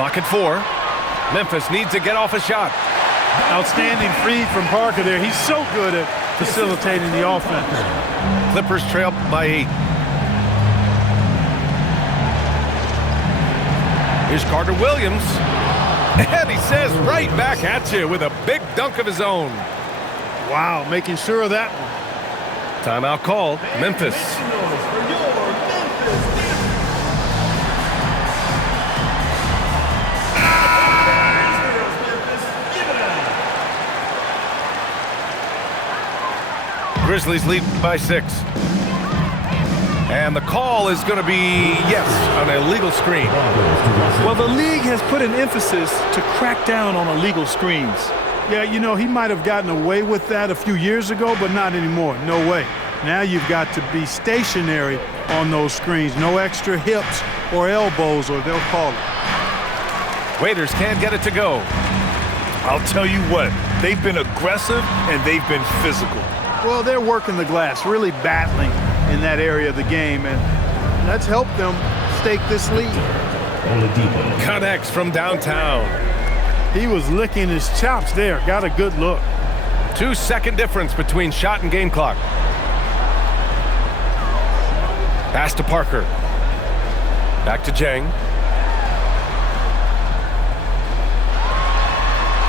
Clock at 4. Memphis needs to get off a shot. Outstanding feed from Parker there. He's so good at facilitating the offense. Clippers trail by 8. Here's Carter Williams. And he says right back at you with a big dunk of his own. Wow, making sure of that one. Timeout called. Memphis. Grizzlies lead by 6. And the call is going to be, yes, an illegal screen. Well, the league has put an emphasis to crack down on illegal screens. Yeah, you know, he might have gotten away with that a few years ago, but not anymore. No way. Now you've got to be stationary on those screens. No extra hips or elbows, or they'll call it. Waiters can't get it to go. I'll tell you what, they've been aggressive and they've been physical. Well, they're working the glass, really battling in that area of the game, and that's helped them stake this lead. Connects from downtown. He was licking his chops there. Got a good look. 2-second difference between shot and game clock. Pass to Parker. Back to Jang.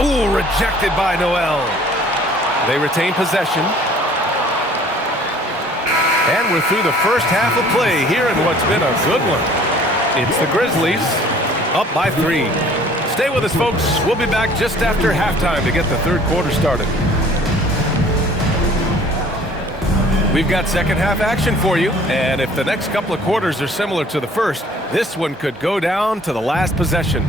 Ooh, rejected by Noel. They retain possession. And we're through the first half of play here in what's been a good one. It's the Grizzlies up by 3. Stay with us, folks. We'll be back just after halftime to get the third quarter started. We've got second half action for you, and if the next couple of quarters are similar to the first, this one could go down to the last possession.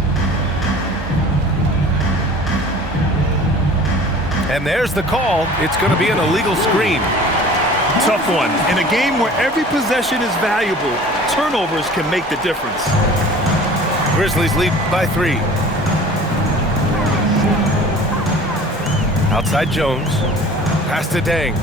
And there's the call. It's going to be an illegal screen. Tough one. In a game where every possession is valuable, turnovers can make the difference. Grizzlies lead by 3. Outside Jones. Pass to Dang.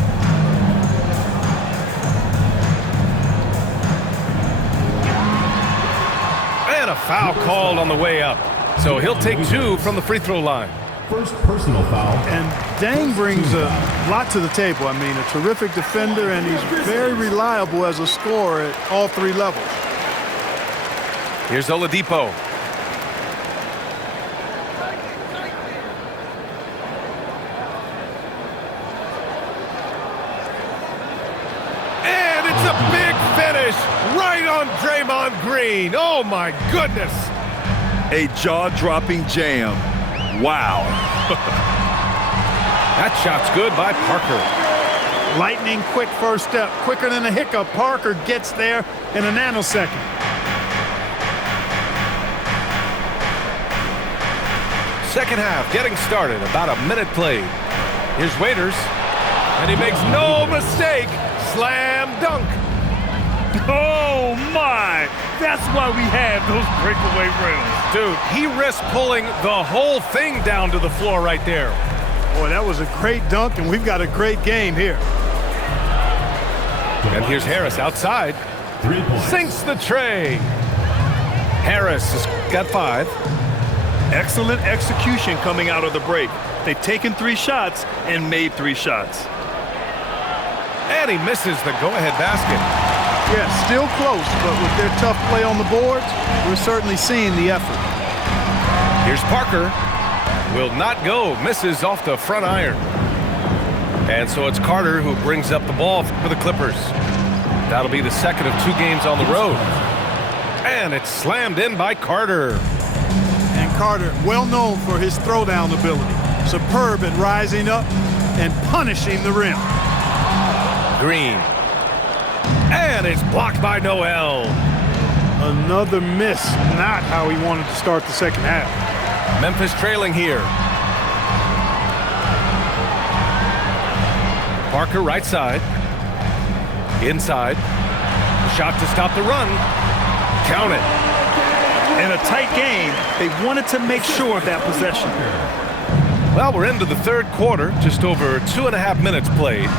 And a foul called on the way up. So he'll take 2 from the free throw line. First personal foul. And Dang brings a lot to the table. I mean, a terrific defender, and he's very reliable as a scorer at all 3 levels. Here's Oladipo. And it's a big finish right on Draymond Green. Oh, my goodness. A jaw-dropping jam. Wow. That shot's good by Parker. Lightning quick first step, quicker than a hiccup. Parker gets there in a nanosecond. Second half getting started, about a minute played. Here's Waiters, and he makes no mistake. Slam dunk. Oh, my. That's why we have those breakaway rims. Dude, he risked pulling the whole thing down to the floor right there. Boy, that was a great dunk, and we've got a great game here. And here's Harris outside. 3 points. Sinks the tray. Harris has got 5. Excellent execution coming out of the break. They've taken 3 shots and made 3 shots. And he misses the go-ahead basket. Yeah, still close, but with their tough play on the boards, we're certainly seeing the effort. Here's Parker. Will not go. Misses off the front iron. And so it's Carter who brings up the ball for the Clippers. That'll be the second of 2 games on the road. And it's slammed in by Carter. And Carter, well known for his throwdown ability. Superb at rising up and punishing the rim. Green. And it's blocked by Noel. Another miss. Not how he wanted to start the second half. Memphis trailing here. Parker right side. Inside. Shot to stop the run. Count it. In a tight game, they wanted to make sure of that possession. Well, we're into the third quarter. Just over 2.5 minutes played.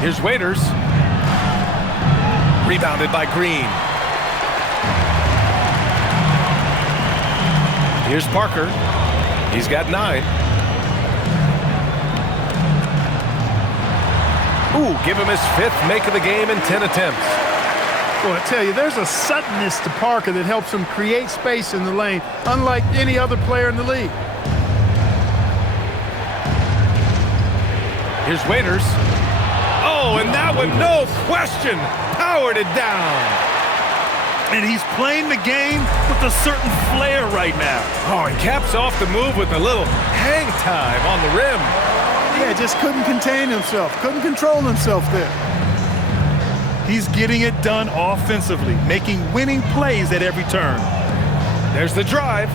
Here's Waiters. Rebounded by Green. Here's Parker. He's got 9. Ooh, give him his 5th make of the game in 10 attempts. Well, I tell you, there's a suddenness to Parker that helps him create space in the lane, unlike any other player in the league. Here's Waiters. Oh, and that one, no question, powered it down. And he's playing the game with a certain flair right now. Oh, and caps off the move with a little hang time on the rim. Yeah, just couldn't contain himself, couldn't control himself there. He's getting it done offensively, making winning plays at every turn. There's the drive.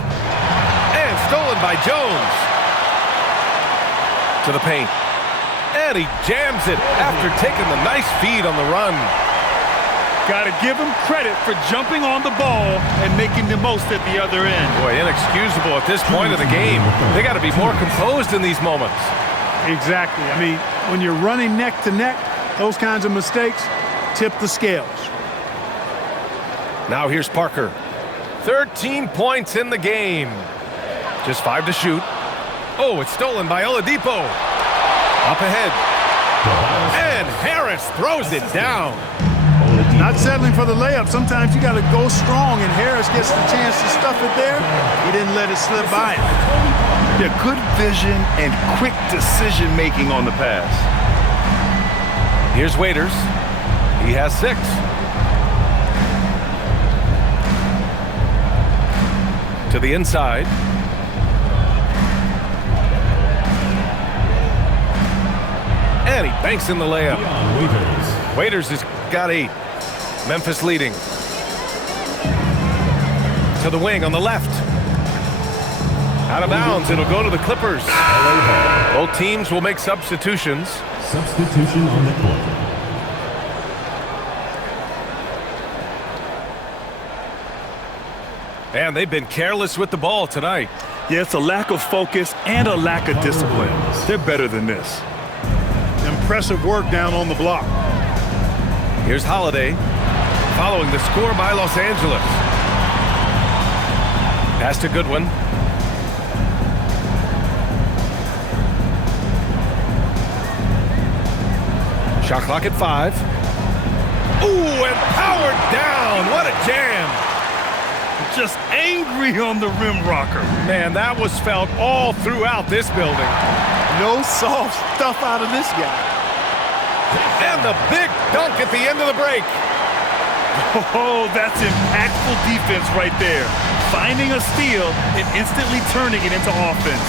And stolen by Jones. To the paint. And he jams it after taking the nice feed on the run. Got to give him credit for jumping on the ball and making the most at the other end. Boy, inexcusable at this point of the game. They got to be more composed in these moments. Exactly. I mean, when you're running neck to neck, those kinds of mistakes tip the scales. Now here's Parker. 13 points in the game. Just 5 to shoot. Oh, it's stolen by Oladipo. Up ahead. And Harris throws it down. Not settling for the layup. Sometimes you got to go strong, and Harris gets the chance to stuff it there. He didn't let it slip by him. Yeah, good vision and quick decision-making on the pass. Here's Waiters. He has 6. To the inside. And he banks in the layup. Waiters has got 8. Memphis leading. To the wing on the left. Out of bounds. It'll go to the Clippers. Both teams will make substitutions. Substitution on the court. And they've been careless with the ball tonight. Yeah, it's a lack of focus and a lack of discipline. They're better than this. Impressive work down on the block. Here's Holiday, following the score by Los Angeles. Pass to Goodwin. Shot clock at 5. Ooh, and powered down. What a jam. Just angry on the rim rocker. Man, that was felt all throughout this building. No soft stuff out of this guy. And the big dunk at the end of the break. Oh, that's impactful defense right there. Finding a steal and instantly turning it into offense.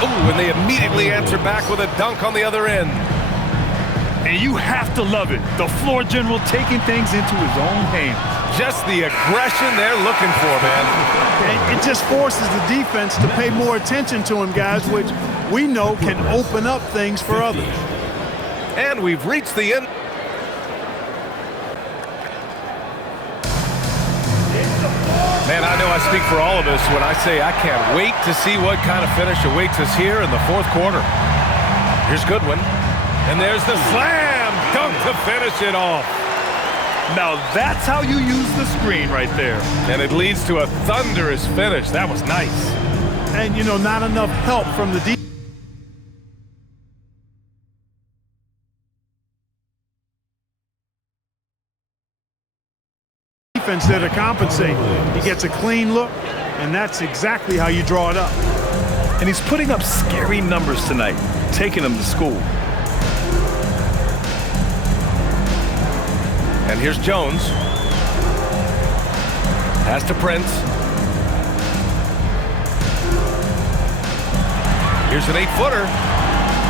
Ooh, and they immediately answer back with a dunk on the other end. And you have to love it. The floor general taking things into his own hands. Just the aggression they're looking for, man. It just forces the defense to pay more attention to him, guys, which we know can open up things for others. And we've reached the end. Man, I know I speak for all of us when I say I can't wait to see what kind of finish awaits us here in the fourth quarter. Here's Goodwin. And there's the slam dunk to finish it off. Now that's how you use the screen right there. And it leads to a thunderous finish. That was nice. And, you know, not enough help from the defense there to compensate. He gets a clean look, and that's exactly how you draw it up. And he's putting up scary numbers tonight, taking them to school. And here's Jones. Pass to Prince. Here's an 8-footer.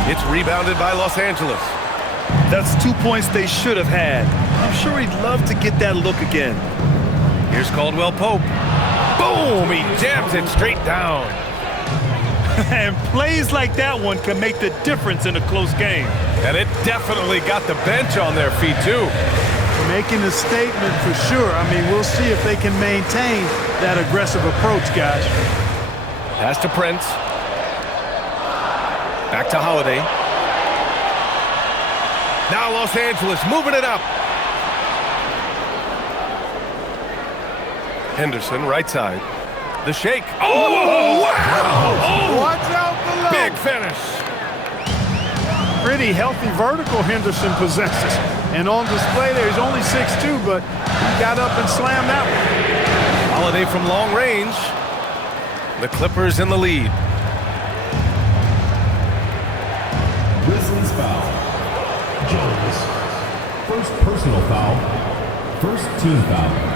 It's rebounded by Los Angeles. That's 2 points they should have had. I'm sure he'd love to get that look again. Here's Caldwell Pope. Boom! He jams it straight down. And plays like that one can make the difference in a close game. And it definitely got the bench on their feet, too. Making a statement for sure. I mean, we'll see if they can maintain that aggressive approach, guys. Pass to Prince. Back to Holiday. Now Los Angeles moving it up. Henderson, right side. The shake. Oh, wow! Oh, Watch out below. big finish. Pretty healthy vertical Henderson possesses. And on display there, he's only 6'2", but he got up and slammed that one. Holiday from long range. The Clippers in the lead. Grizzlies foul. Jones. First personal foul. First team foul.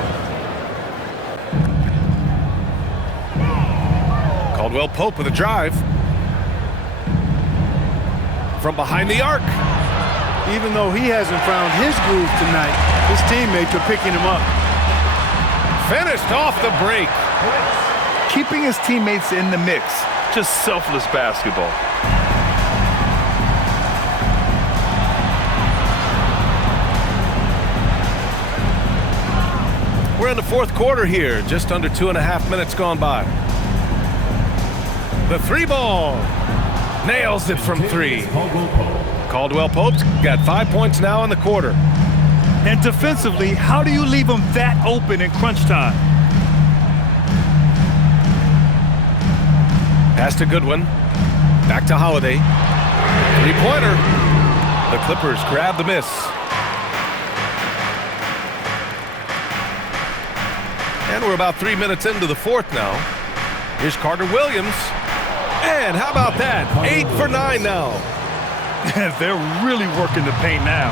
Caldwell Pope with a drive. From behind the arc. Even though he hasn't found his groove tonight, his teammates are picking him up. Finished off the break. Keeping his teammates in the mix. Just selfless basketball. We're in the fourth quarter here. Just under 2.5 minutes gone by. The three ball. Nails it from three. Caldwell Pope. Caldwell Pope's got 5 points now in the quarter. And defensively, how do you leave them that open in crunch time? Pass to Goodwin. Back to Holiday. Three-pointer. The Clippers grab the miss. And we're about 3 minutes into the fourth now. Here's Carter Williams. And how about that? 8 for 9 now. They're really working the paint now.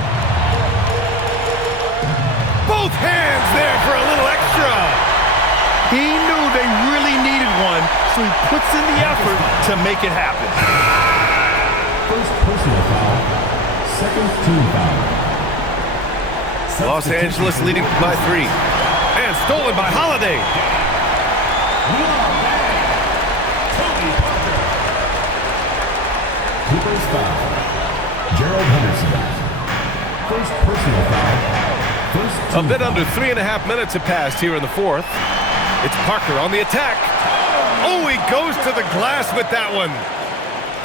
Both hands there for a little extra. He knew they really needed one, so he puts in the effort to make it happen. First personal foul. Second team foul. Los Angeles leading by 3. And stolen by Holiday. Clippers foul. Gerald Henderson. First personal foul. First A team bit foul. under 3.5 minutes have passed here in the fourth. It's Parker on the attack. Oh, he goes to the glass with that one.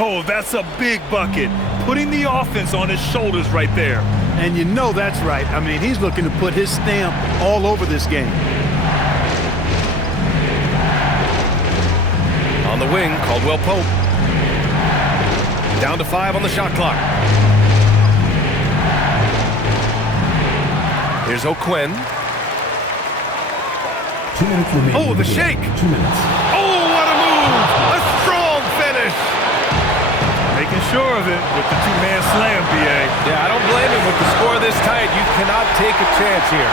Oh, that's a big bucket. Putting the offense on his shoulders right there. And you know that's right. I mean, he's looking to put his stamp all over this game. On the wing, Caldwell Pope. Down to 5 on the shot clock. Here's O'Quinn. 2 minutes remaining. Oh, the in game. shake. 2 minutes. Oh, what a move! A strong finish! Making sure of it with the two-man slam, B.A. Yeah, I don't blame him with the score this tight. You cannot take a chance here.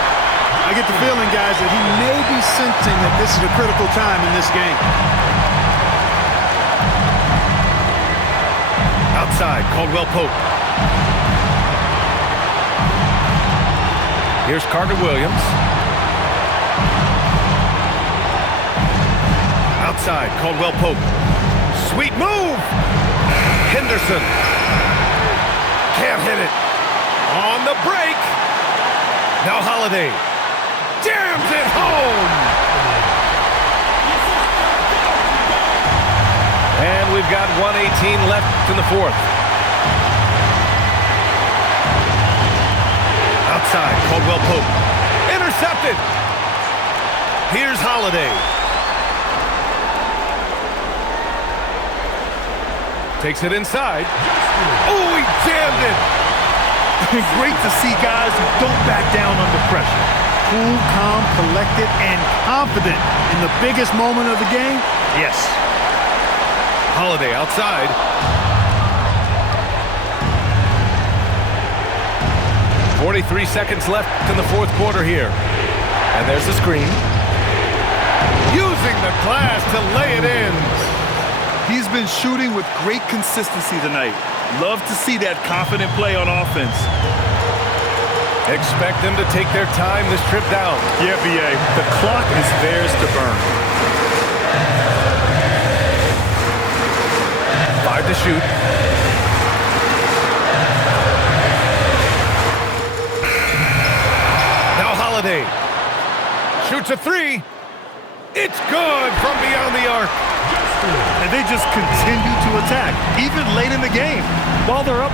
I get the feeling, guys, that he may be sensing that this is a critical time in this game. Outside, Caldwell Pope. Here's Carter Williams. Outside, Caldwell Pope. Sweet move! Henderson. Can't hit it. On the break. Now Holiday. Jams it home! And we've got 1:18 left in the fourth. Outside, Caldwell Pope. Intercepted! Here's Holiday. Takes it inside. Oh, he jammed it! Great to see guys who don't back down under pressure. Cool, calm, collected, and confident in the biggest moment of the game? Yes. Holiday outside. .43 seconds left in the fourth quarter here. And there's the screen. Using the glass to lay it in. He's been shooting with great consistency tonight. Love to see that confident play on offense. Expect them to take their time this trip down. Yeah, B.A. The clock is theirs to burn. 5 to shoot. Now Holiday. Shoots a 3. It's good from beyond the arc. And they just continue to attack, even late in the game. While they're up